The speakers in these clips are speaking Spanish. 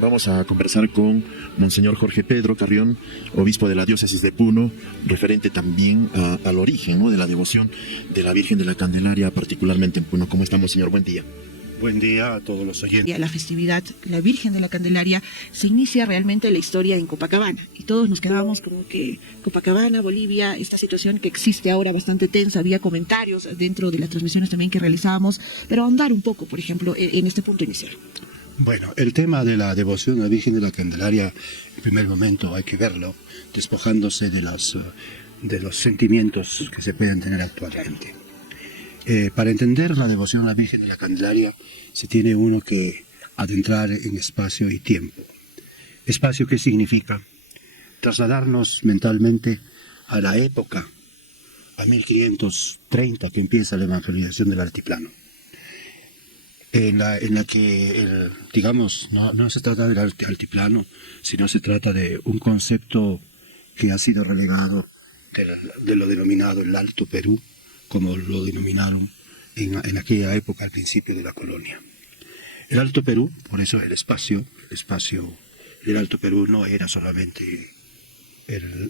Vamos a conversar con Monseñor Jorge Pedro Carrión, obispo de la diócesis de Puno, referente también al origen, ¿no?, de la devoción de la Virgen de la Candelaria, particularmente en Puno. ¿Cómo estamos, señor? Buen día. Buen día a todos los oyentes. La festividad, la Virgen de la Candelaria, se inicia realmente la historia en Copacabana. Y todos nos quedamos como que Copacabana, Bolivia, esta situación que existe ahora bastante tensa. Había comentarios dentro de las transmisiones también que realizábamos, pero ahondar un poco, por ejemplo, en este punto inicial. Bueno, el tema de la devoción a la Virgen de la Candelaria, en primer momento hay que verlo despojándose de los sentimientos que se pueden tener actualmente. Para entender la devoción a la Virgen de la Candelaria se tiene uno que adentrar en espacio y tiempo. ¿Espacio qué significa? Trasladarnos mentalmente a la época, a 1530, que empieza la evangelización del altiplano. En la que, digamos, no se trata del altiplano, sino se trata de un concepto que ha sido relegado de lo denominado el Alto Perú, como lo denominaron en aquella época, al principio de la colonia. El Alto Perú, por eso el espacio del Alto Perú no era solamente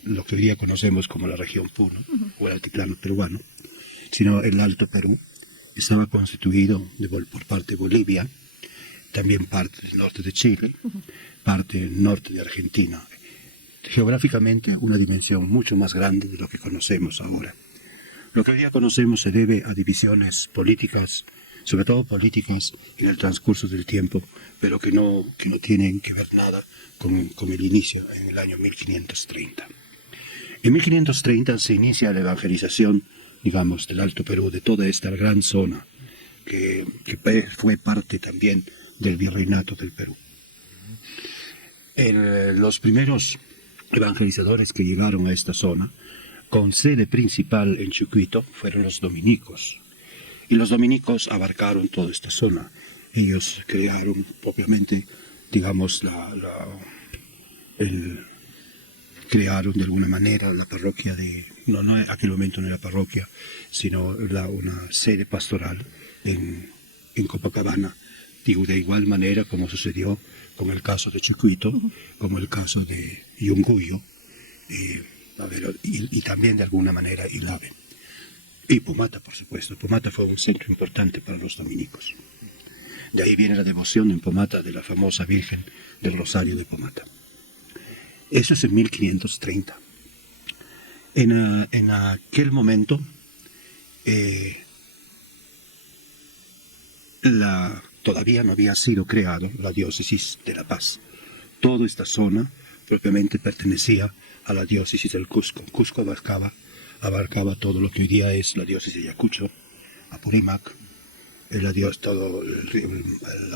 lo que hoy día conocemos como la región Puno, o el altiplano peruano, sino el Alto Perú estaba constituido por parte de Bolivia, también parte del norte de Chile, parte del norte de Argentina. Geográficamente una dimensión mucho más grande de lo que conocemos ahora. Lo que hoy día conocemos se debe a divisiones políticas, sobre todo políticas en el transcurso del tiempo, pero que no tienen que ver nada con el inicio en el año 1530. En 1530 se inicia la evangelización, digamos, del Alto Perú, de toda esta gran zona, que fue parte también del virreinato del Perú. Los primeros evangelizadores que llegaron a esta zona, con sede principal en Chucuito, fueron los dominicos. Y los dominicos abarcaron toda esta zona. Ellos crearon propiamente, digamos, crearon de alguna manera la parroquia no en aquel momento no era parroquia, sino una sede pastoral en Copacabana, digo, de igual manera como sucedió con el caso de Chucuito, como el caso de Yunguyo, y también de alguna manera Ilave. Y Pomata, por supuesto. Pomata fue un centro importante para los dominicos. De ahí viene la devoción en Pomata de la famosa Virgen del Rosario de Pomata. Eso es en 1530. En aquel momento, todavía no había sido creado la diócesis de La Paz. Toda esta zona propiamente pertenecía a la diócesis del Cusco. Cusco abarcaba todo lo que hoy día es la diócesis de Ayacucho, Apurímac, La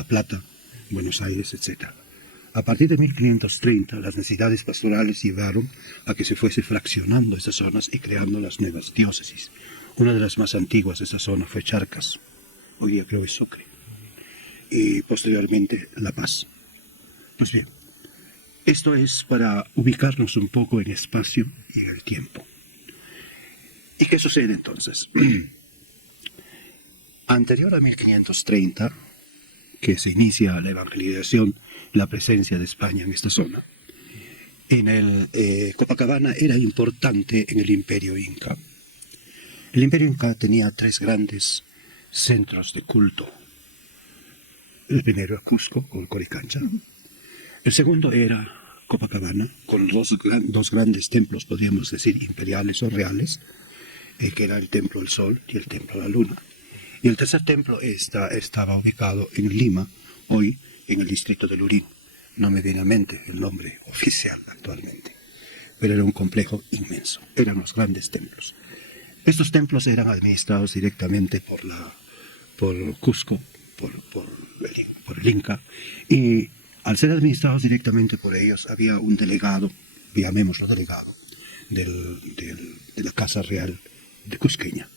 Plata, Buenos Aires, etc. A partir de 1530, las necesidades pastorales llevaron a que se fuese fraccionando estas zonas y creando las nuevas diócesis. Una de las más antiguas de esta zona fue Charcas, hoy día creo que es Sucre, y posteriormente La Paz. Pues bien, esto es para ubicarnos un poco en espacio y en el tiempo. ¿Y qué sucede entonces? Anterior a 1530, que se inicia la evangelización, la presencia de España en esta zona, Copacabana era importante en el Imperio Inca. El Imperio Inca tenía tres grandes centros de culto. El primero era Cusco, con Coricancha. El segundo era Copacabana, con dos grandes templos, podríamos decir, imperiales o reales, que era el Templo del Sol y el Templo de la Luna. Y el tercer templo estaba ubicado en Lima, hoy en el distrito de Lurín. No me viene a mente el nombre oficial actualmente, pero era un complejo inmenso, eran los grandes templos. Estos templos eran administrados directamente por Cusco, por el Inca, y al ser administrados directamente por ellos, había un delegado, llamémoslo delegado, de la Casa Real de Cusqueña.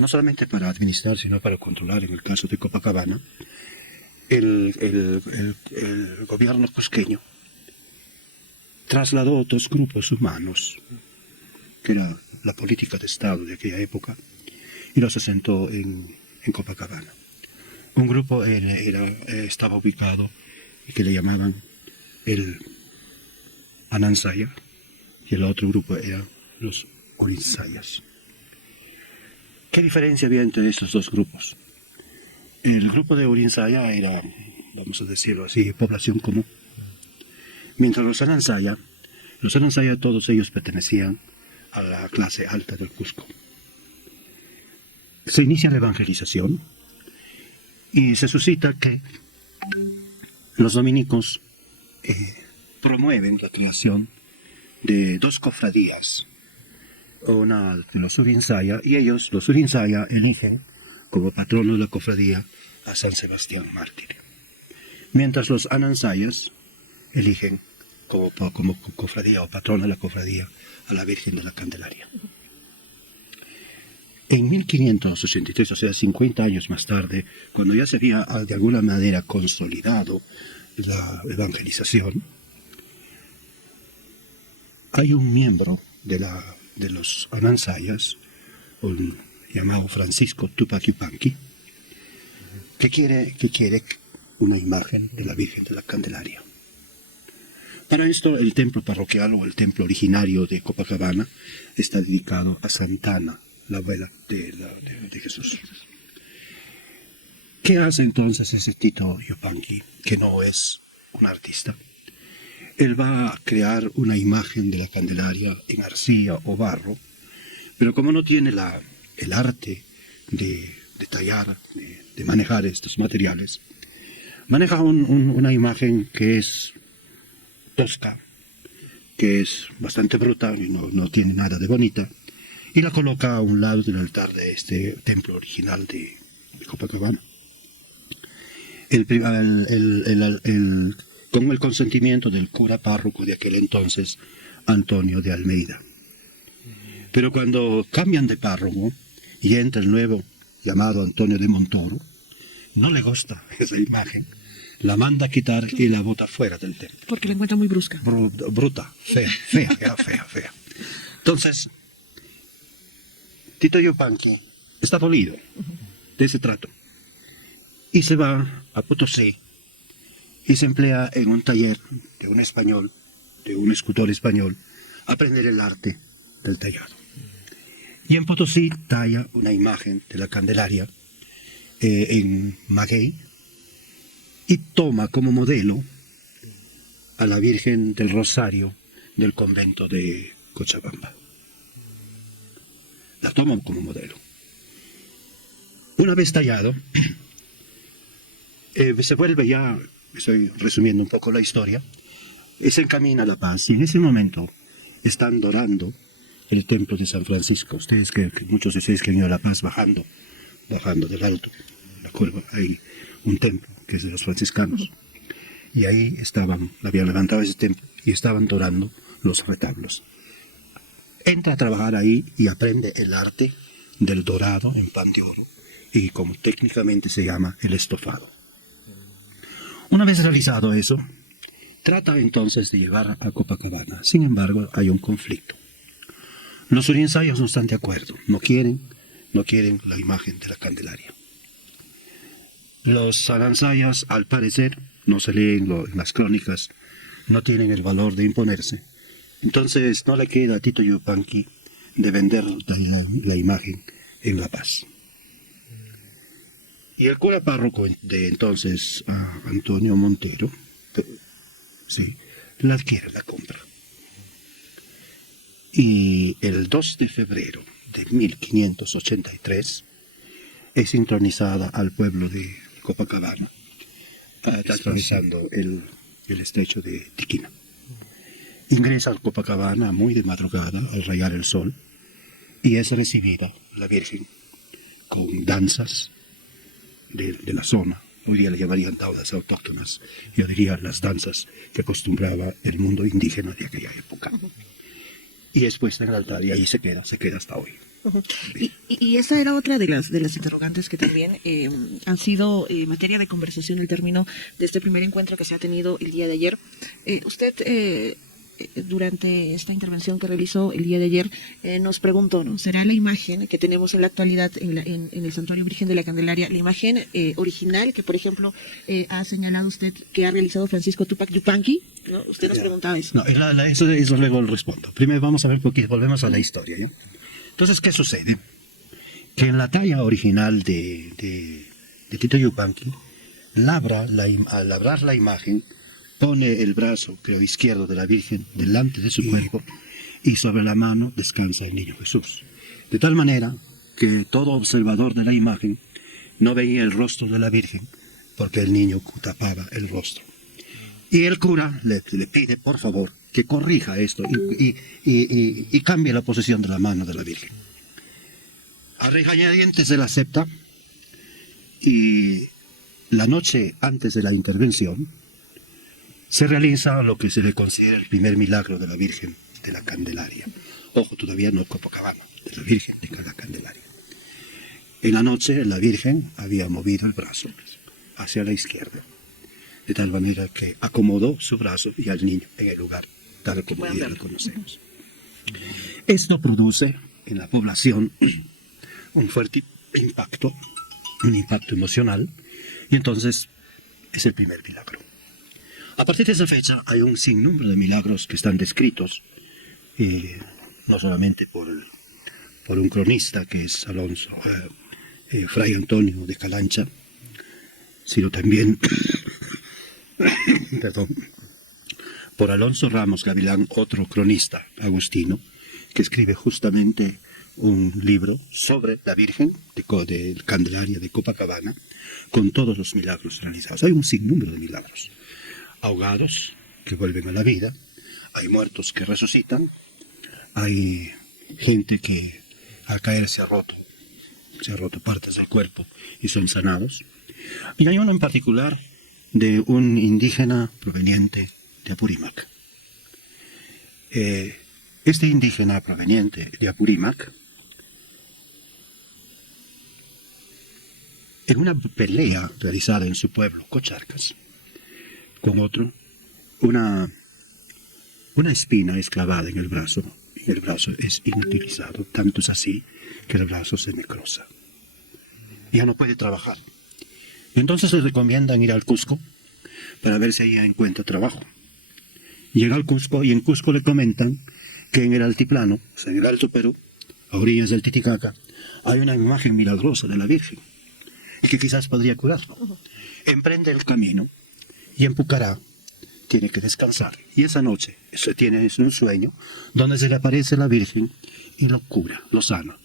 No solamente para administrar, sino para controlar, en el caso de Copacabana, el gobierno cusqueño trasladó otros grupos humanos, que era la política de Estado de aquella época, y los asentó en Copacabana. Un grupo estaba ubicado y que le llamaban el Anansaya, y el otro grupo eran los Orinsayas. ¿Qué diferencia había entre estos dos grupos? El grupo de Orinsaya era, vamos a decirlo así, población común. Mientras los Anansaya todos ellos pertenecían a la clase alta del Cusco. Se inicia la evangelización y se suscita que los dominicos promueven la creación de dos cofradías, una de los Urinsaya, y ellos, los Urinsaya, eligen como patrono de la cofradía a San Sebastián Mártir, mientras los Anansayas eligen como cofradía o patrona de la cofradía a la Virgen de la Candelaria. En 1583, o sea, 50 años más tarde, cuando ya se había de alguna manera consolidado la evangelización, hay un miembro de los Anansayas, un llamado Francisco Tupac Yupanqui, que quiere una imagen de la Virgen de la Candelaria. Para esto, el templo parroquial o el templo originario de Copacabana está dedicado a Santana, la abuela de Jesús. ¿Qué hace entonces ese Tito Yupanqui, que no es un artista? Él va a crear una imagen de la Candelaria en arcilla o barro, pero como no tiene el arte de tallar, de manejar estos materiales, maneja una imagen que es tosca, que es bastante bruta y no tiene nada de bonita, y la coloca a un lado del altar de este templo original de Copacabana. Con el consentimiento del cura párroco de aquel entonces, Antonio de Almeida. Pero cuando cambian de párroco y entra el nuevo llamado Antonio de Montoro, no le gusta esa imagen, la manda a quitar y la bota fuera del templo. Porque la encuentra muy brusca. Bruta, fea. Entonces, Tito Yupanqui está dolido de ese trato y se va a Potosí y se emplea en un taller de un español, de un escultor español, a aprender el arte del tallado. Y en Potosí talla una imagen de la Candelaria en maguey y toma como modelo a la Virgen del Rosario del convento de Cochabamba. La toma como modelo. Una vez tallado, se vuelve ya, estoy resumiendo un poco la historia, se encamina a La Paz y en ese momento están dorando el templo de San Francisco. Muchos de ustedes que han ido a La Paz bajando del alto, la curva, hay un templo que es de los franciscanos. Y ahí habían levantado ese templo y estaban dorando los retablos. Entra a trabajar ahí y aprende el arte del dorado en pan de oro y como técnicamente se llama el estofado. Una vez realizado eso, trata entonces de llevar a Copacabana. Sin embargo, hay un conflicto. Los Urinsayas no están de acuerdo, no quieren la imagen de la Candelaria. Los Anansayas, al parecer, no se leen en las crónicas, no tienen el valor de imponerse. Entonces no le queda a Tito Yupanqui de vender la imagen en La Paz. Y el cura párroco de entonces, Antonio Montero, la adquiere, la compra. Y el 2 de febrero de 1583 es intronizada al pueblo de Copacabana, atravesando el estrecho de Tiquina. Ingresa a Copacabana muy de madrugada al rayar el sol y es recibida la Virgen con danzas de la zona. Hoy día le llamarían danzas autóctonas. Yo diría las danzas que acostumbraba el mundo indígena de aquella época. Y es puesta en el altar y ahí se queda hasta hoy. Y esa era otra de las interrogantes que también han sido materia de conversación, el término de este primer encuentro que se ha tenido el día de ayer. Usted durante esta intervención que realizó el día de ayer, nos preguntó, ¿no? ¿Será la imagen que tenemos en la actualidad en el Santuario Virgen de la Candelaria, la imagen original que, por ejemplo, ha señalado usted que ha realizado Francisco Tupac Yupanqui? ¿No? Usted nos preguntaba eso. No, eso luego lo respondo. Primero vamos a ver, porque volvemos a la historia, ¿ya? Entonces, ¿qué sucede? Que en la talla original de Tito Yupanqui, al labrar la imagen, pone el brazo, creo, izquierdo de la Virgen delante de su cuerpo y sobre la mano descansa el niño Jesús. De tal manera que todo observador de la imagen no veía el rostro de la Virgen porque el niño tapaba el rostro. Y el cura le pide, por favor, que corrija esto y cambie la posición de la mano de la Virgen. A regañadientes él acepta, y la noche antes de la intervención se realiza lo que se le considera el primer milagro de la Virgen de la Candelaria. Ojo, todavía no Copacabana, de la Virgen de la Candelaria. En la noche la Virgen había movido el brazo hacia la izquierda, de tal manera que acomodó su brazo y al niño en el lugar, tal como ya lo conocemos. Esto produce en la población un fuerte impacto, un impacto emocional, y entonces es el primer milagro. A partir de esa fecha hay un sinnúmero de milagros que están descritos, no solamente por un cronista que es Fray Antonio de Calancha, sino también por Alonso Ramos Gavilán, otro cronista agustino, que escribe justamente un libro sobre la Virgen de Candelaria de Copacabana, con todos los milagros realizados. Hay un sinnúmero de milagros. Ahogados que vuelven a la vida, hay muertos que resucitan, hay gente que al caer se ha roto partes del cuerpo y son sanados. Y hay uno en particular de un indígena proveniente de Apurímac. Este indígena proveniente de Apurímac, en una pelea realizada en su pueblo, Cocharcas, con otro, una espina es clavada en el brazo, y el brazo es inutilizado, tanto es así que el brazo se necrosa. Ya no puede trabajar. Entonces le recomiendan ir al Cusco para ver si ahí encuentra trabajo. Llega al Cusco y en Cusco le comentan que en el altiplano, o sea, en el Alto Perú, a orillas del Titicaca, hay una imagen milagrosa de la Virgen y que quizás podría curarlo. Emprende el camino y en Pucará tiene que descansar. Y esa noche se tiene un sueño donde se le aparece la Virgen y lo cura, lo sana.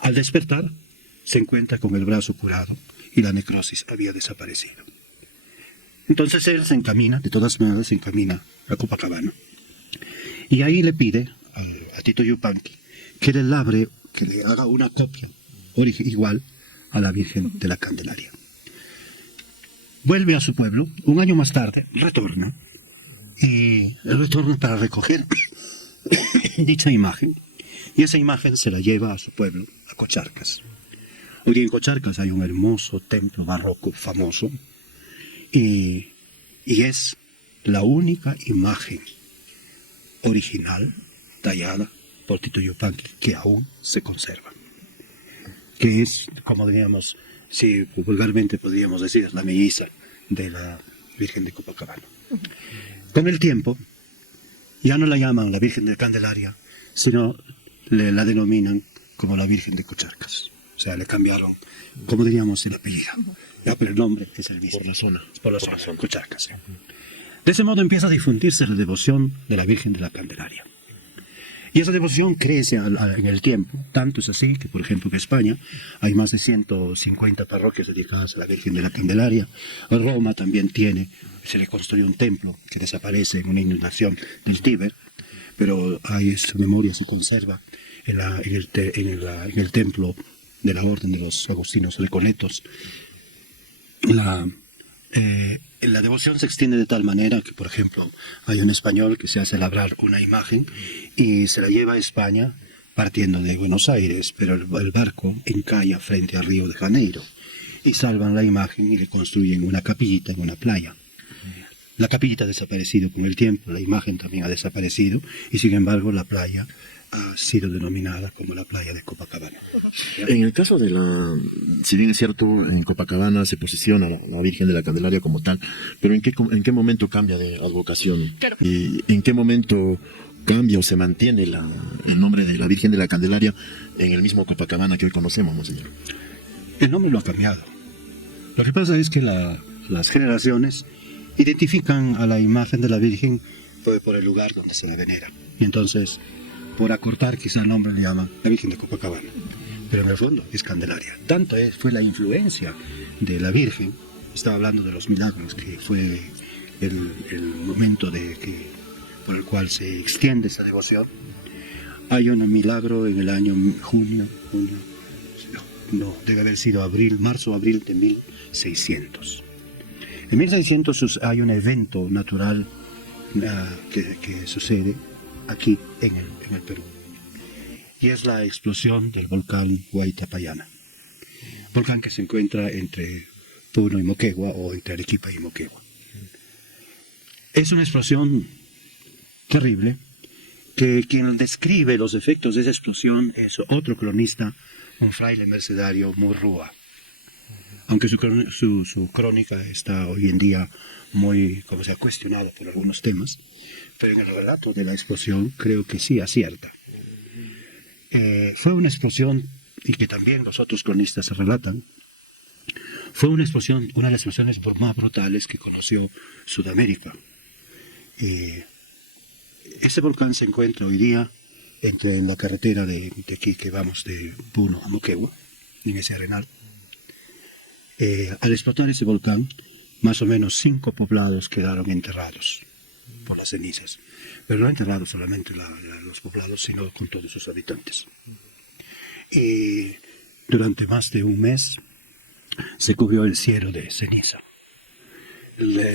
Al despertar se encuentra con el brazo curado y la necrosis había desaparecido. Entonces él se encamina, de todas maneras se encamina a Copacabana. Y ahí le pide a Tito Yupanqui que le haga una copia igual a la Virgen de la Candelaria. Vuelve a su pueblo, un año más tarde, retorna, y él retorna para recoger dicha imagen, y esa imagen se la lleva a su pueblo, a Cocharcas. Hoy en Cocharcas hay un hermoso templo barroco famoso, y es la única imagen original tallada por Tito Yupanqui que aún se conserva, que es, como diríamos, si vulgarmente podríamos decir, la melliza de la Virgen de Copacabana. Con el tiempo ya no la llaman la Virgen de Candelaria, sino la denominan como la Virgen de Cocharcas. O sea, le cambiaron, como diríamos, el apellido. Ya, pero el nombre es el mismo. Por la zona, Cocharcas. De ese modo empieza a difundirse la devoción de la Virgen de la Candelaria. Y esa devoción crece en el tiempo. Tanto es así que, por ejemplo, en España hay más de 150 parroquias dedicadas a la Virgen de la Candelaria. Roma también se le construyó un templo que desaparece en una inundación del Tíber, pero ahí su memoria se conserva en el templo de la Orden de los Agustinos Recoletos. La devoción se extiende de tal manera que, por ejemplo, hay un español que se hace labrar una imagen y se la lleva a España partiendo de Buenos Aires, pero el barco encalla frente al Río de Janeiro y salvan la imagen y le construyen una capillita en una playa. La capillita ha desaparecido con el tiempo, la imagen también ha desaparecido y sin embargo la playa ha sido denominada como la playa de Copacabana. En el caso de si bien es cierto, en Copacabana se posiciona la Virgen de la Candelaria como tal, pero en qué momento cambia de advocación? Claro. ¿Y en qué momento cambia o se mantiene el nombre de la Virgen de la Candelaria en el mismo Copacabana que hoy conocemos, monseñor? El nombre lo ha cambiado. Lo que pasa es que las generaciones identifican a la imagen de la Virgen por el lugar donde se la venera. Y entonces, por acortar, quizá el nombre le llaman la Virgen de Copacabana. Pero en el fondo es Candelaria. Tanto fue la influencia de la Virgen, estaba hablando de los milagros, que fue el momento por el cual se extiende esta devoción. Hay un milagro en el año debe haber sido marzo o abril de 1600. En 1600 hay un evento natural que sucede aquí en el Perú. Y es la explosión del volcán Huaytapallana. Volcán que se encuentra entre Puno y Moquegua o entre Arequipa y Moquegua. Es una explosión terrible que quien describe los efectos de esa explosión es otro cronista, un fraile mercedario Murrúa. Aunque su crónica está hoy en día muy, como se ha cuestionado por algunos temas, pero en el relato de la explosión creo que sí acierta. Fue una explosión, y que también los otros cronistas relatan, fue una explosión, una de las explosiones más brutales que conoció Sudamérica. Ese volcán se encuentra hoy día entre la carretera de aquí que vamos de Puno a Moquegua, en ese arenal. Al explotar ese volcán, más o menos 5 poblados quedaron enterrados por las cenizas. Pero no enterrados solamente los poblados, sino con todos sus habitantes. Y durante más de un mes se cubrió el cielo de ceniza.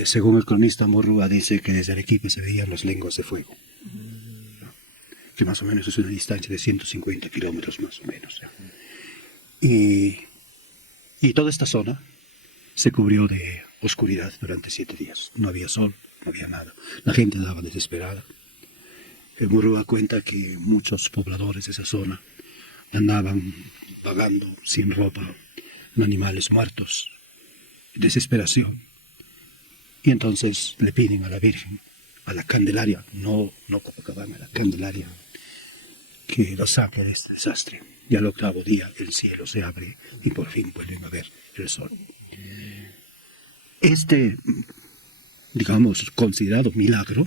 Según el cronista Morrúa, dice que desde Arequipa se veían las lenguas de fuego. Que más o menos es una distancia de 150 kilómetros más o menos. Y toda esta zona se cubrió de oscuridad durante 7 días. No había sol, no había nada. La gente andaba desesperada. Murúa cuenta que muchos pobladores de esa zona andaban vagando sin ropa, con animales muertos, desesperación. Y entonces le piden a la Virgen, a la Candelaria, no Copacabana, a la Candelaria, que lo saque de este desastre. Y al 8º día el cielo se abre y por fin vuelven a ver el sol. Digamos, considerado milagro,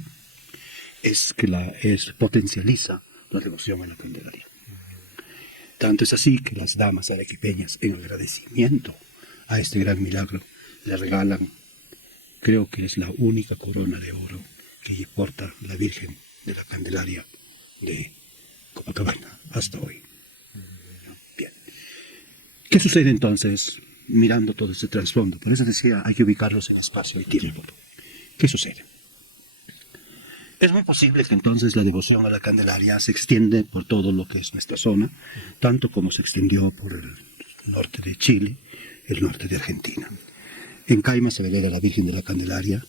es que potencializa la devoción a la Candelaria. Tanto es así que las damas arequipeñas, en agradecimiento a este gran milagro, le regalan, creo que es la única corona de oro que porta la Virgen de la Candelaria de Copacabana hasta hoy. Bien. ¿Qué sucede entonces mirando todo este trasfondo? Por eso decía, hay que ubicarlos en espacio y tiempo. ¿Qué sucede? Es muy posible que entonces la devoción a la Candelaria se extiende por todo lo que es nuestra zona, tanto como se extendió por el norte de Chile, el norte de Argentina. En Caima se venera la Virgen de la Candelaria,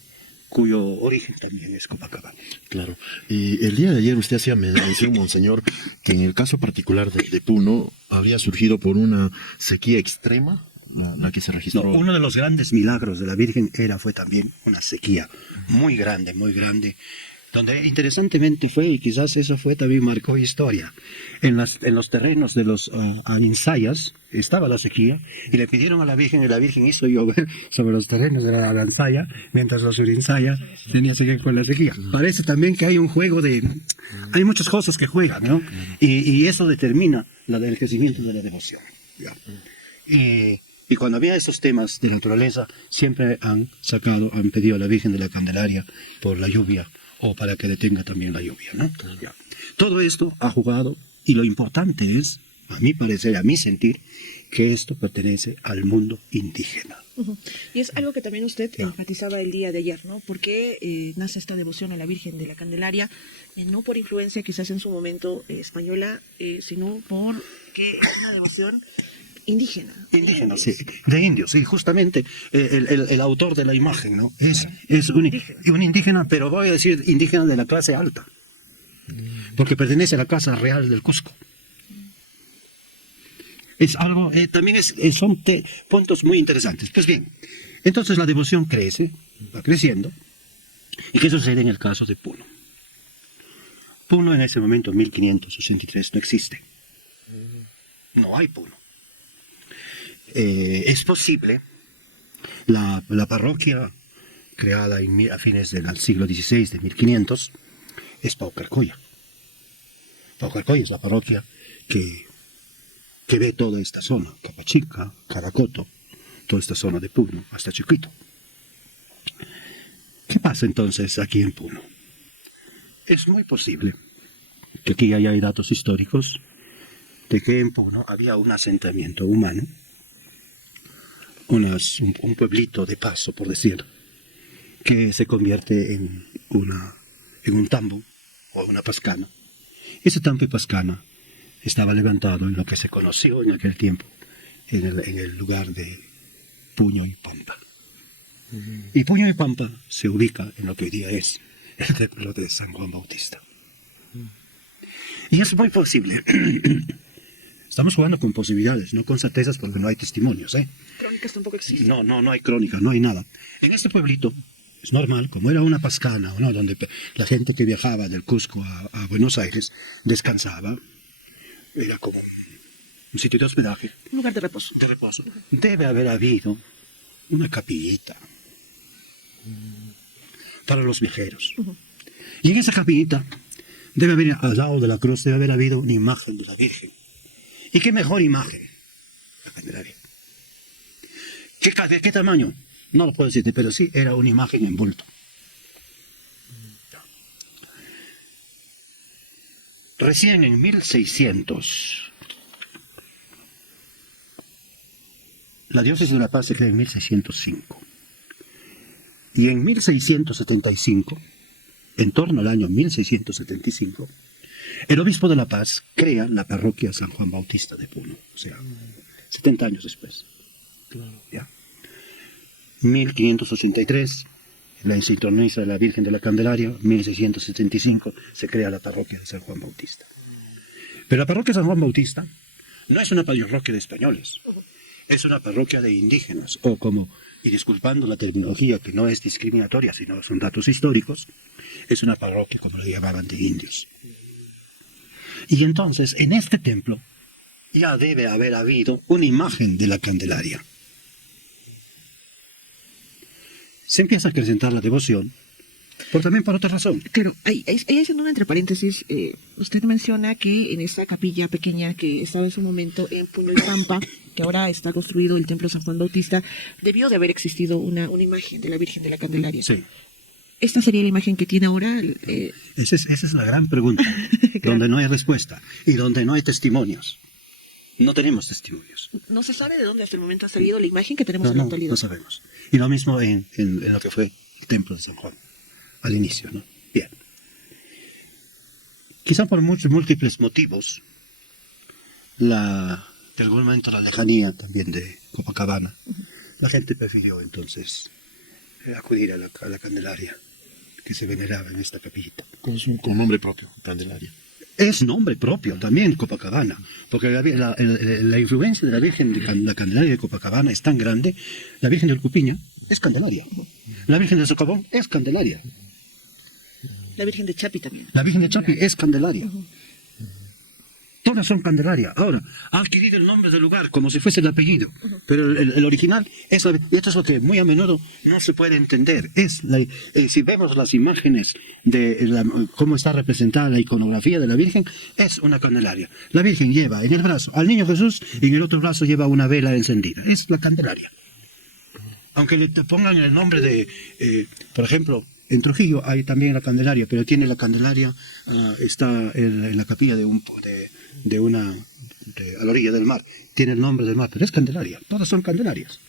cuyo origen también es Copacabana. Claro. Y el día de ayer usted hacía mención, monseñor, que en el caso particular de Puno habría surgido por una sequía extrema, la que se registró. No, uno de los grandes milagros de la Virgen fue también una sequía muy grande, donde interesantemente y quizás eso también marcó historia. En los terrenos de los Aninsayas estaba la sequía y le pidieron a la Virgen y la Virgen hizo llover sobre los terrenos de la Aninsaya, mientras los Urinsaya tenían que con la sequía. Parece también que hay un juego hay muchas cosas que juegan, ¿no? Y eso determina el crecimiento de la devoción. Y cuando había esos temas de naturaleza, siempre han pedido a la Virgen de la Candelaria por la lluvia, o para que detenga también la lluvia, ¿no? Ya. Todo esto ha jugado, y lo importante es, a mi parecer, a mi sentir, que esto pertenece al mundo indígena. Y es algo que también usted enfatizaba el día de ayer, ¿no? ¿Por qué nace esta devoción a la Virgen de la Candelaria? No por influencia quizás en su momento española, sino porque es una devoción Indígena. Indígena, sí, de indios, sí, justamente el autor de la imagen, ¿no? Es un indígena, pero voy a decir indígena de la clase alta, porque pertenece a la Casa Real del Cusco. Es algo, también son puntos muy interesantes. Pues bien, entonces la devoción crece, va creciendo, ¿y qué sucede en el caso de Puno? Puno en ese momento, 1583, no existe. No hay Puno. Es posible, la parroquia creada a fines del siglo XVI, de 1500, es Paucarcolla. Paucarcolla es la parroquia que ve toda esta zona, Capachica, Caracoto, toda esta zona de Puno, hasta Chiquito. ¿Qué pasa entonces aquí en Puno? Es muy posible que aquí hay datos históricos de que en Puno había un asentamiento humano, un pueblito de paso, por decir, que se convierte en un tambo o una pascana. Ese tambo y pascana estaba levantado en lo que se conoció en aquel tiempo, en el lugar de Puño y Pampa. Y Puño y Pampa se ubica en lo que hoy día es el templo de San Juan Bautista. Y es muy posible. Estamos jugando con posibilidades, no con certezas, porque no hay testimonios, ¿eh? Crónicas tampoco existen. No hay crónica, no hay nada. En este pueblito es normal, como era una pascana, ¿no? Donde la gente que viajaba del Cusco a Buenos Aires descansaba, era como un sitio de hospedaje. Un lugar de reposo. De reposo. Debe haber habido una capillita para los viajeros. Y en esa capillita debe haber, al lado de la cruz, debe haber habido una imagen de la Virgen. ¿Y qué mejor imagen? La Candelaria. ¿De qué tamaño? No lo puedo decirte, pero sí era una imagen en bulto. Recién en 1600, la diócesis de La Paz se crea en 1605. Y en 1675, en torno al año 1675, el obispo de La Paz crea la parroquia San Juan Bautista de Puno, o sea, 70 años después. Claro. ¿Ya? 1583, la sintoniza de la Virgen de la Candelaria, 1675, se crea la parroquia de San Juan Bautista. Pero la parroquia de San Juan Bautista no es una parroquia de españoles, es una parroquia de indígenas, o como, y disculpando la terminología que no es discriminatoria, sino son datos históricos, es una parroquia, como lo llamaban, de indios. Y entonces, en este templo, ya debe haber habido una imagen de la Candelaria. Se empieza a acrecentar la devoción, pero también por otra razón. Claro, ahí haciendo un entre paréntesis, usted menciona que en esa capilla pequeña que estaba en su momento en Puno y Pampa, que ahora está construido el templo San Juan Bautista, debió de haber existido una imagen de la Virgen de la Candelaria. Sí. ¿Esta sería la imagen que tiene ahora? Esa es la gran pregunta, Claro. donde no hay respuesta y donde no hay testimonios. No tenemos testimonios. No se sabe de dónde hasta el momento ha salido la imagen que tenemos en la actualidad. No sabemos. Y lo mismo en lo que fue el templo de San Juan, al inicio, ¿no? Bien. Quizá por muchos múltiples motivos, de algún momento la lejanía también de Copacabana, la gente prefirió entonces acudir a la Candelaria que se veneraba en esta capillita. Con nombre propio, Candelaria. Es nombre propio también Copacabana, porque la influencia de la Virgen de la Candelaria de Copacabana es tan grande. La Virgen del Cupiña es Candelaria, la Virgen del Socavón es Candelaria, La Virgen de Chapi también. la Virgen de Chapi es Candelaria. Todas son Candelaria. Ahora, ha adquirido el nombre del lugar como si fuese el apellido, pero el original es y esto es lo que muy a menudo no se puede entender. Si vemos las imágenes de cómo está representada la iconografía de la Virgen, es una Candelaria. La Virgen lleva en el brazo al niño Jesús y en el otro brazo lleva una vela encendida. Es la Candelaria. Aunque le pongan el nombre de, por ejemplo, en Trujillo hay también la Candelaria, pero tiene la Candelaria, está en la capilla a la orilla del mar, tiene el nombre del mar, pero es Candelaria, todas son Candelarias.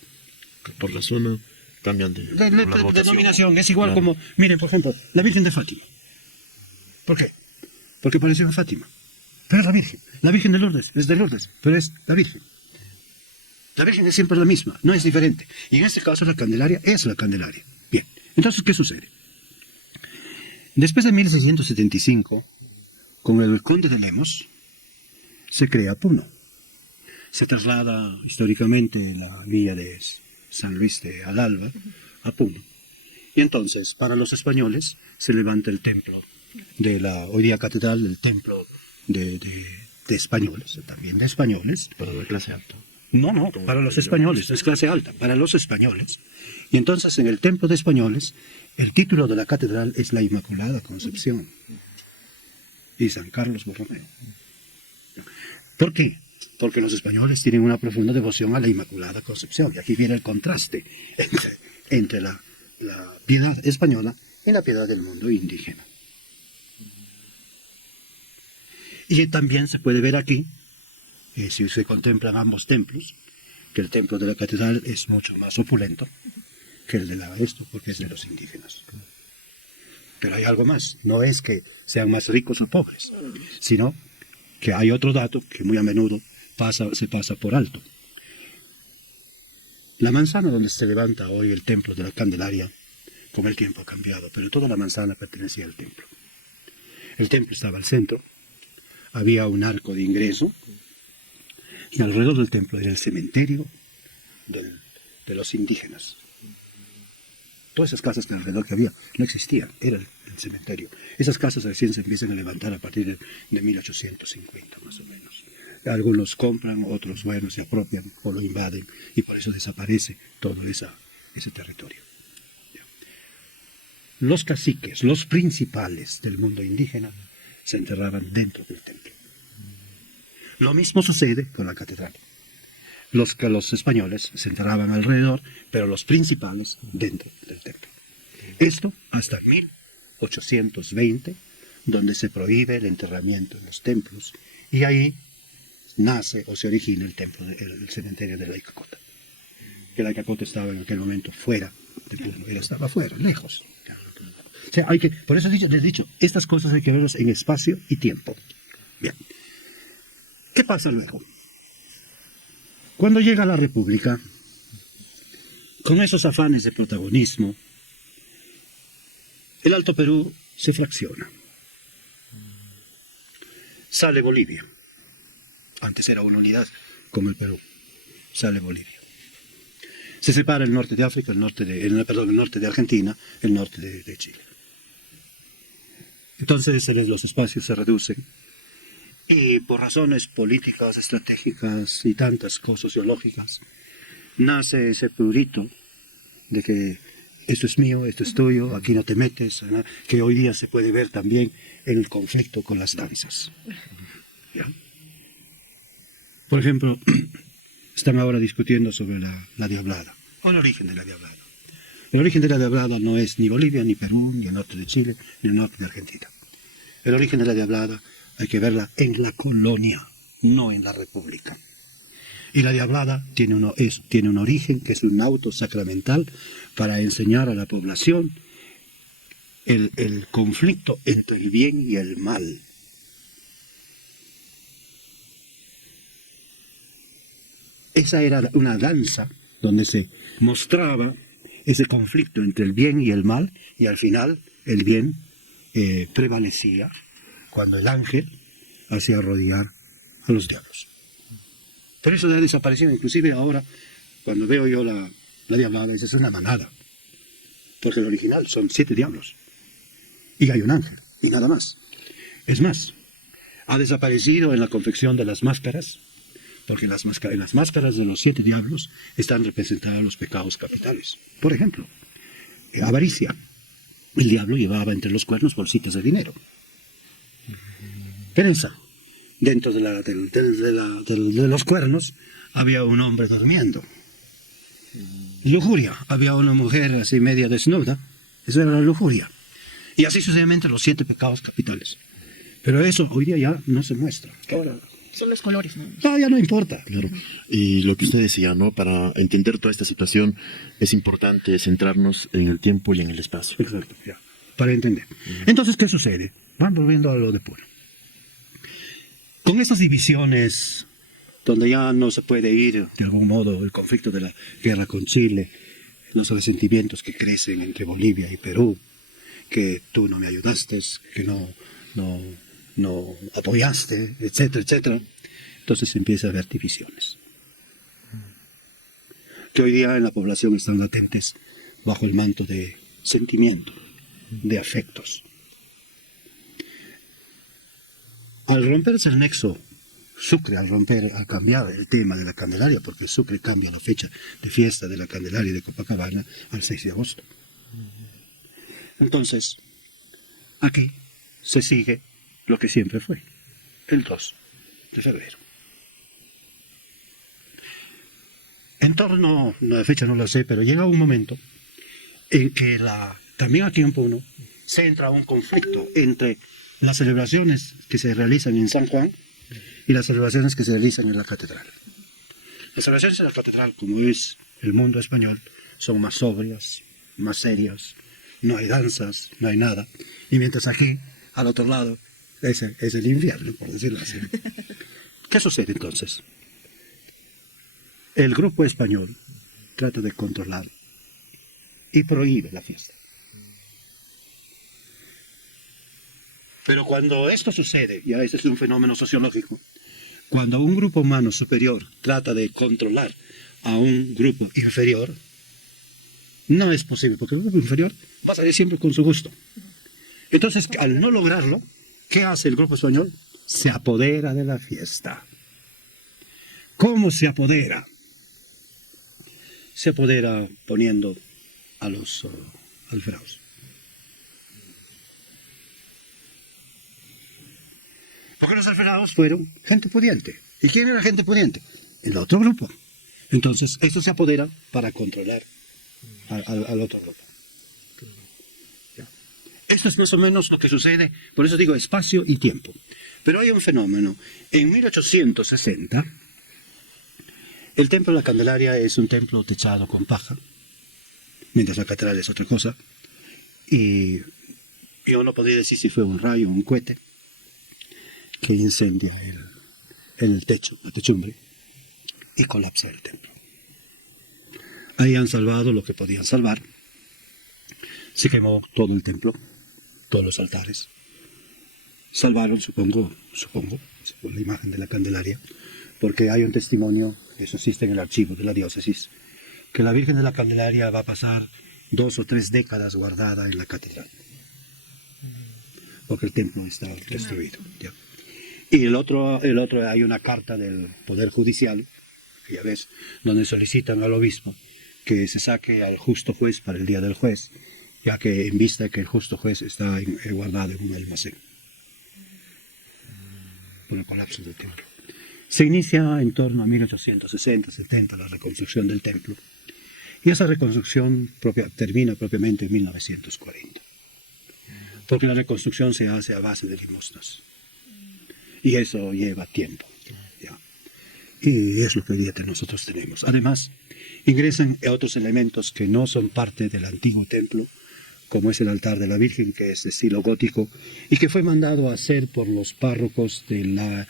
Por la zona cambian de Denominación, es igual Claro. como, miren, por ejemplo, la Virgen de Fátima. ¿Por qué? Porque pareció a Fátima, pero es la Virgen de Lourdes, es de Lourdes, pero es la Virgen. La Virgen es siempre la misma, no es diferente. Y en este caso la Candelaria es la Candelaria. Bien, entonces, ¿qué sucede? Después de 1675, con el conde de Lemos, se crea Puno. Se traslada históricamente la villa de San Luis de Alalba a Puno. Y entonces, para los españoles, se levanta el templo de la hoy día catedral, el templo de españoles, también de españoles. Para la clase alta. No, para los españoles, es clase alta, para los españoles. Y entonces en el templo de españoles, el título de la catedral es la Inmaculada Concepción y San Carlos Borromeo. ¿Por qué? Porque los españoles tienen una profunda devoción a la Inmaculada Concepción. Y aquí viene el contraste entre la piedad española y la piedad del mundo indígena. Y también se puede ver aquí, si se contemplan ambos templos, que el templo de la catedral es mucho más opulento que el de la esto, porque es de los indígenas. Pero hay algo más, no es que sean más ricos o pobres, sino que hay otro dato que muy a menudo se pasa por alto. La manzana donde se levanta hoy el templo de la Candelaria, con el tiempo ha cambiado, pero toda la manzana pertenecía al templo. El templo estaba al centro, había un arco de ingreso, y alrededor del templo era el cementerio de los indígenas. Todas esas casas que alrededor que había no existían, era el cementerio. Esas casas recién se empiezan a levantar a partir de 1850 más o menos. Algunos compran, otros bueno se apropian o lo invaden y por eso desaparece todo ese territorio. Los caciques, los principales del mundo indígena se enterraban dentro del templo. Lo mismo sucede con la catedral. Los españoles se enterraban alrededor, pero los principales dentro del templo. Esto hasta 1820, donde se prohíbe el enterramiento en los templos, y ahí nace o se origina el cementerio de la Icacota. Que la Icacota estaba en aquel momento fuera de Puno, estaba fuera, lejos. O sea, por eso les he dicho, estas cosas hay que verlas en espacio y tiempo. Bien. ¿Qué pasa luego? Cuando llega la República, con esos afanes de protagonismo, el Alto Perú se fracciona. Sale Bolivia. Antes era una unidad como el Perú. Sale Bolivia. Se separa el norte de África, el norte de Argentina, el norte de Chile. Entonces los espacios se reducen. Y por razones políticas, estratégicas y tantas cosas sociológicas, nace ese prurito de que esto es mío, esto es tuyo, aquí no te metes, ¿no? Que hoy día se puede ver también en el conflicto con las danzas. ¿Ya? Por ejemplo, están ahora discutiendo sobre la diablada, o el origen de la diablada. El origen de la diablada no es ni Bolivia, ni Perú, ni el norte de Chile, ni el norte de Argentina. El origen de la diablada hay que verla en la colonia, no en la república. Y la diablada tiene un origen que es un auto sacramental para enseñar a la población el conflicto entre el bien y el mal. Esa era una danza donde se mostraba ese conflicto entre el bien y el mal, y al final el bien prevalecía cuando el ángel hacía rodear a los diablos. Pero eso ha desaparecido, inclusive ahora, cuando veo yo la diablada, es una manada, porque el original son 7 diablos, y hay un ángel, y nada más. Es más, ha desaparecido en la confección de las máscaras, porque en las máscaras de los 7 diablos están representados los pecados capitales. Por ejemplo, avaricia. El diablo llevaba entre los cuernos bolsitas de dinero. Pereza. Dentro de los cuernos había un hombre durmiendo. Lujuria. Había una mujer así media desnuda. Eso era la lujuria. Y así sucesivamente los 7 pecados capitales. Pero eso hoy día ya no se muestra. Ahora, Son los colores, ¿no? no, ya no importa. Claro. Y lo que usted decía, ¿no? Para entender toda esta situación es importante centrarnos en el tiempo y en el espacio. Exacto, ya. Para entender. Entonces, ¿qué sucede? Van volviendo a lo de Puno. Con esas divisiones donde ya no se puede ir, de algún modo, el conflicto de la guerra con Chile, los resentimientos que crecen entre Bolivia y Perú, que tú no me ayudaste, que no apoyaste, etcétera, etcétera. Entonces empieza a haber divisiones, que hoy día en la población están latentes bajo el manto de sentimiento, de afectos. Al romperse el nexo Sucre, al cambiar el tema de la Candelaria, porque el Sucre cambia la fecha de fiesta de la Candelaria de Copacabana al 6 de agosto. Entonces, aquí se sigue lo que siempre fue, el 2 de febrero. En torno, la fecha no lo sé, pero llega un momento en que también aquí en Puno se entra un conflicto entre las celebraciones que se realizan en San Juan y las celebraciones que se realizan en la catedral. Las celebraciones en la catedral, como es el mundo español, son más sobrias, más serias, no hay danzas, no hay nada. Y mientras aquí, al otro lado, es el infierno, por decirlo así. ¿Qué sucede entonces? El grupo español trata de controlar y prohíbe la fiesta. Pero cuando esto sucede, ya ese es un fenómeno sociológico, cuando un grupo humano superior trata de controlar a un grupo inferior, no es posible, porque el grupo inferior va a salir siempre con su gusto. Entonces, al no lograrlo, ¿qué hace el grupo español? Se apodera de la fiesta. ¿Cómo se apodera? Se apodera poniendo a los alferados. Porque los alferados fueron gente pudiente. ¿Y quién era gente pudiente? El otro grupo. Entonces, esto se apodera para controlar al otro grupo. Esto es más o menos lo que sucede, por eso digo espacio y tiempo. Pero hay un fenómeno. En 1860, el templo de la Candelaria es un templo techado con paja, mientras la catedral es otra cosa. Y yo no podría decir si fue un rayo o un cohete que incendia el techo, la techumbre, y colapsa el templo. Ahí han salvado lo que podían salvar. Se quemó todo el templo, todos los altares. Salvaron, supongo, la imagen de la Candelaria, porque hay un testimonio, eso existe en el archivo de la diócesis, que la Virgen de la Candelaria va a pasar 2 o 3 décadas guardada en la catedral, porque el templo está destruido. ¿Ya? Y el otro hay una carta del Poder Judicial, que ya ves, donde solicitan al obispo que se saque al justo juez para el día del juez, ya que en vista que el justo juez está guardado en un almacén. Por el colapso del templo. Se inicia en torno a 1860-70 la reconstrucción del templo, y esa reconstrucción termina propiamente en 1940, porque la reconstrucción se hace a base de limosnas, y eso lleva tiempo, ¿ya? Y es lo que hoy día nosotros tenemos. Además, ingresan otros elementos que no son parte del antiguo templo, como es el altar de la Virgen, que es de estilo gótico, y que fue mandado a hacer por los párrocos de la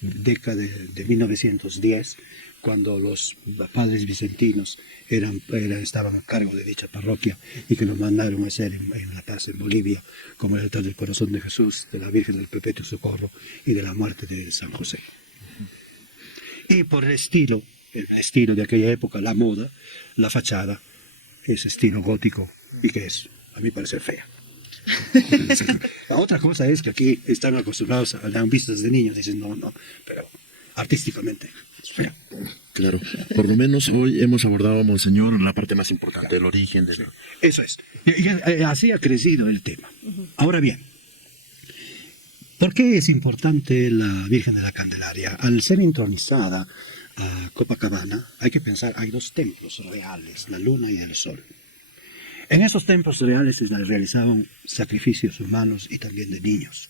década de 1910, cuando los padres vicentinos estaban a cargo de dicha parroquia, y que lo mandaron a hacer en La Paz, en Bolivia, como el altar del Corazón de Jesús, de la Virgen del Perpetuo Socorro y de la Muerte de San José. Y por el estilo de aquella época, la moda, la fachada, es estilo gótico, y que es, a mí parece fea. La otra cosa es que aquí están acostumbrados, han visto desde niños, dicen no, pero artísticamente es fea. Claro, por lo menos hoy hemos abordado, monseñor, la parte más importante, el origen de la... Eso es. Y así ha crecido el tema. Ahora bien, ¿por qué es importante la Virgen de la Candelaria? Al ser entronizada a Copacabana, hay que pensar, hay 2 templos reales, la luna y el sol. En esos templos reales se realizaban sacrificios humanos y también de niños.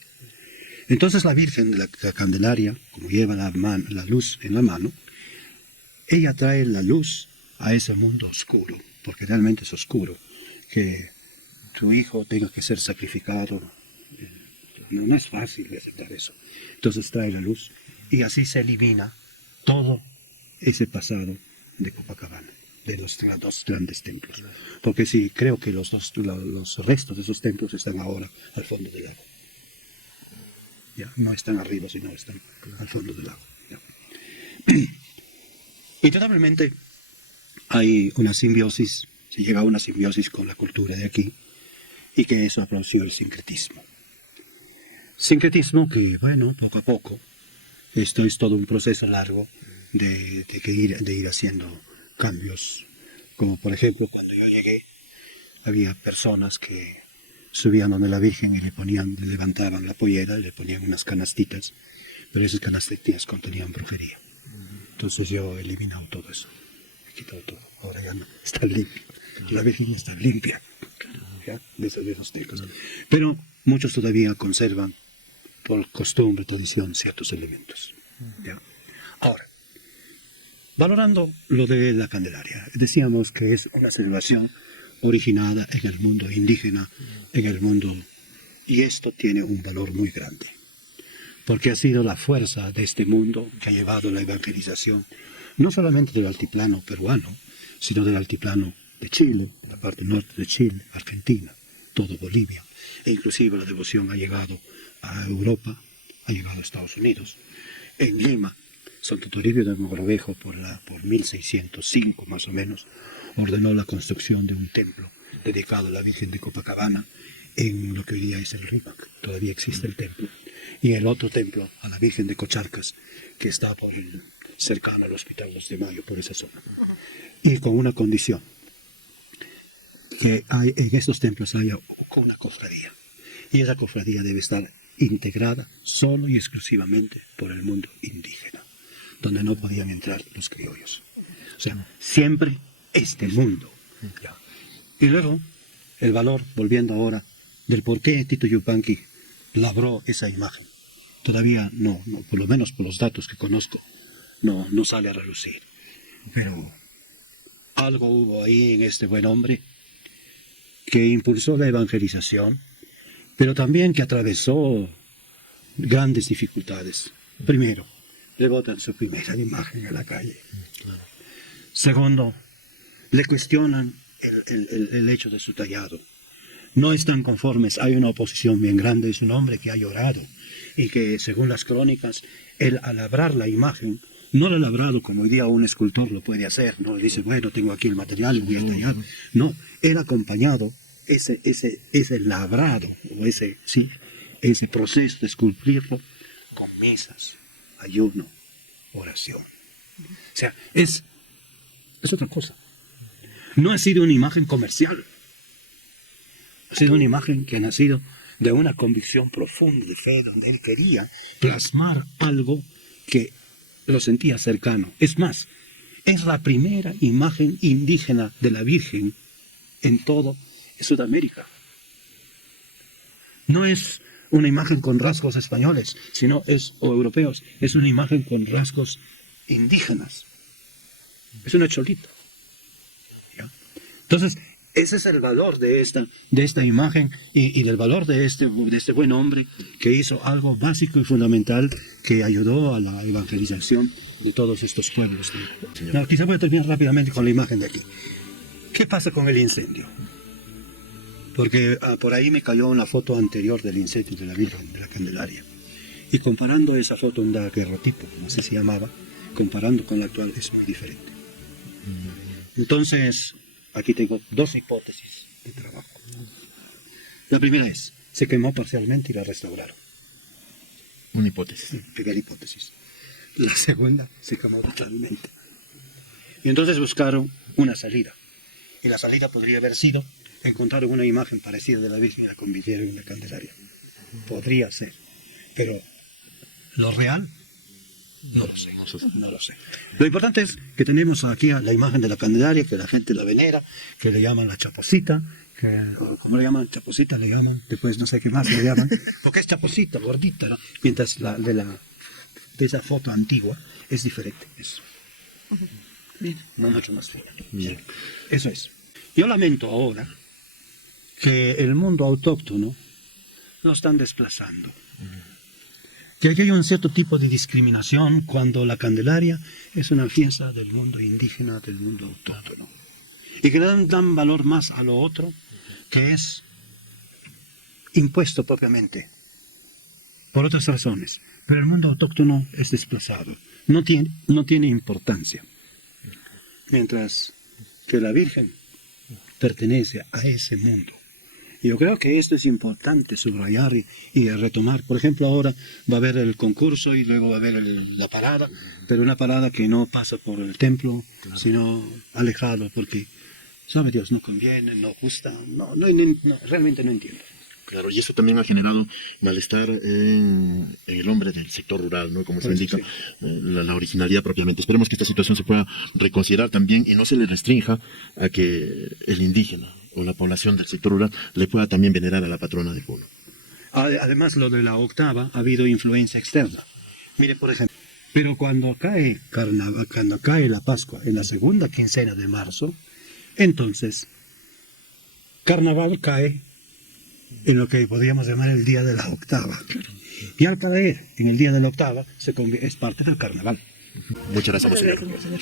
Entonces la Virgen de la Candelaria, como lleva la luz en la mano, ella trae la luz a ese mundo oscuro, porque realmente es oscuro, que tu hijo tenga que ser sacrificado. No es fácil aceptar eso. Entonces trae la luz y así se elimina todo ese pasado de Copacabana, de los dos grandes templos. Porque sí, creo que los restos de esos templos están ahora al fondo del lago. Ya, no están arriba, sino están al fondo del lago. Ya. Indudablemente hay una simbiosis, se llega a una simbiosis con la cultura de aquí, y que eso produjo el sincretismo. Sincretismo que, bueno, poco a poco, esto es todo un proceso largo de ir haciendo cambios. Como por ejemplo, cuando yo llegué, había personas que subían donde la Virgen y le levantaban la pollera y le ponían unas canastitas, pero esas canastitas contenían brujería. Entonces yo he eliminado todo eso, he quitado todo, ahora ya no, está limpio, la Virgen está limpia, ¿ya? De esos textos. Pero muchos todavía conservan, por costumbre, tradición, ciertos elementos. ¿Ya? Ahora, valorando lo de la Candelaria, decíamos que es una celebración originada en el mundo indígena, en el mundo, y esto tiene un valor muy grande, porque ha sido la fuerza de este mundo que ha llevado la evangelización, no solamente del altiplano peruano, sino del altiplano de Chile, la parte norte de Chile, Argentina, todo Bolivia, e inclusive la devoción ha llegado a Europa, ha llegado a Estados Unidos. En Lima, Santo Toribio de Mogrovejo, por 1605 más o menos, ordenó la construcción de un templo dedicado a la Virgen de Copacabana en lo que hoy día es el Rímac. Todavía existe el templo. Y el otro templo a la Virgen de Cocharcas, que está cercano al Hospital 2 de Mayo, por esa zona. Y con una condición, que en estos templos haya una cofradía. Y esa cofradía debe estar integrada solo y exclusivamente por el mundo indígena, donde no podían entrar los criollos. O sea, siempre este mundo. Y luego, el valor, volviendo ahora, del por qué Tito Yupanqui labró esa imagen. Todavía no, por lo menos por los datos que conozco, no sale a relucir. Pero algo hubo ahí en este buen hombre que impulsó la evangelización, pero también que atravesó grandes dificultades. Primero, le botan su primera imagen a la calle. Segundo, le cuestionan el hecho de su tallado. No están conformes, hay una oposición bien grande, es un hombre que ha llorado y que, según las crónicas, él al labrar la imagen, no lo ha labrado como hoy día un escultor lo puede hacer, no le dice, bueno, tengo aquí el material y voy a tallar. No, él ha acompañado ese labrado, o ese proceso de esculpirlo con misas, ayuno, oración. O sea, es otra cosa. No ha sido una imagen comercial. Ha sido una imagen que ha nacido de una convicción profunda de fe, donde él quería plasmar algo que lo sentía cercano. Es más, es la primera imagen indígena de la Virgen en todo Sudamérica. No es una imagen con rasgos españoles, o europeos, es una imagen con rasgos indígenas. Es una cholita. ¿Ya? Entonces, ese es el valor de esta imagen y del valor de este buen hombre que hizo algo básico y fundamental que ayudó a la evangelización de todos estos pueblos. No, quizá voy a terminar rápidamente con la imagen de aquí. ¿Qué pasa con el incendio? Porque por ahí me cayó una foto anterior del incendio de la Virgen de la Candelaria. Y comparando esa foto, un daguerrotipo, como así se llamaba, comparando con la actual, es muy diferente. Entonces, aquí tengo dos hipótesis de trabajo. La primera es, se quemó parcialmente y la restauraron. Una hipótesis. Primera hipótesis. La segunda, se quemó totalmente. Y entonces buscaron una salida. Y la salida podría haber sido, encontraron una imagen parecida de la Virgen y la convirtieron en la Candelaria. Podría ser. Pero, ¿lo real? No lo sé. Lo importante es que tenemos aquí a la imagen de la Candelaria, que la gente la venera, que le llaman la chaposita, ¿cómo le llaman? Chaposita le llaman, después no sé qué más le llaman, porque es chaposita, gordita, ¿no? Mientras de esa foto antigua es diferente, no mucho más fina. Sí. Eso es. Yo lamento ahora que el mundo autóctono lo están desplazando. que aquí hay un cierto tipo de discriminación cuando la Candelaria es una fiesta del mundo indígena, del mundo autóctono. Y que dan valor más a lo otro, que es impuesto propiamente, por otras razones. Pero el mundo autóctono es desplazado, no tiene importancia. Mientras que la Virgen pertenece a ese mundo. Y yo creo que esto es importante subrayar y retomar. Por ejemplo, ahora va a haber el concurso y luego va a haber la parada, pero una parada que no pasa por el templo, sino alejado, porque, sabe Dios, no conviene, no gusta, realmente no entiendo. Claro, y eso también ha generado malestar en el hombre del sector rural, ¿no? Como se indica, Sí. La originalidad propiamente. Esperemos que esta situación se pueda reconsiderar también y no se le restrinja a que el indígena o la población del sector rural le pueda también venerar a la patrona del pueblo. Además, lo de la octava, ha habido influencia externa. Mire, por ejemplo, pero cuando cae la Pascua en la segunda quincena de marzo, entonces, Carnaval cae en lo que podríamos llamar el día de la octava. Y al caer en el día de la octava, es parte del Carnaval. Muchas gracias, monseñor. Gracias, señor.